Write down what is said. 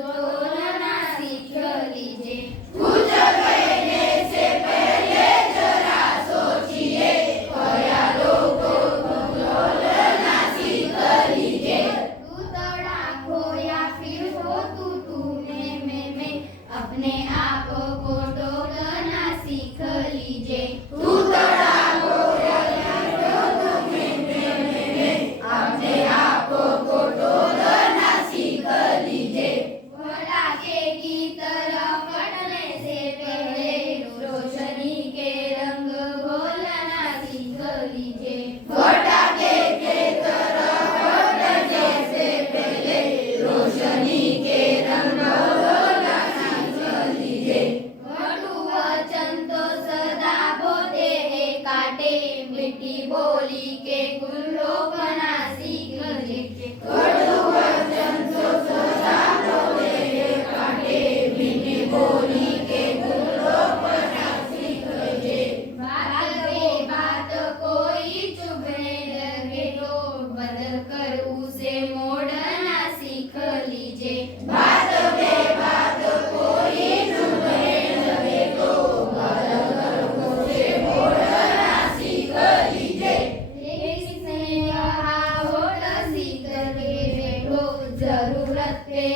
तोलना सीख लीजिए। कुछ कहने से पहले जरा सोचिए, ख्यालों को तोलना सीख लीजिए। तू तड़ाको या फिर हो तू मैं, अपने आप को तोलना सीख लीजिए। तू तड़ाको या फिर हो तू मैं, अपने आप को तोलना सीख लीजिए। पटाखे की तरह फटने से पहले रोशनी के रंग घोलना सीख लीजिए। पटाखे के तरह फटने से पहले रोशनी के रंग घोलना सीख लीजिए। कटु वचन तो सदा बोते हैं काटे, मीठी बोली के गुल रोपना सीख लीजिए। कटु वचन तो सदा बोते हैं काटे, मीठी बोली के गुल रोपना सीख लीजिए। बात पे बात कोई चुभने लगे तो बदल कर उसे मोड़ना सीख लीजिए। बात पे बात कोई चुभने लगे तो बदल कर उसे मोड़ना सीख लीजिए। किसने कहा होठ सीख के बैठो, जरूरत पे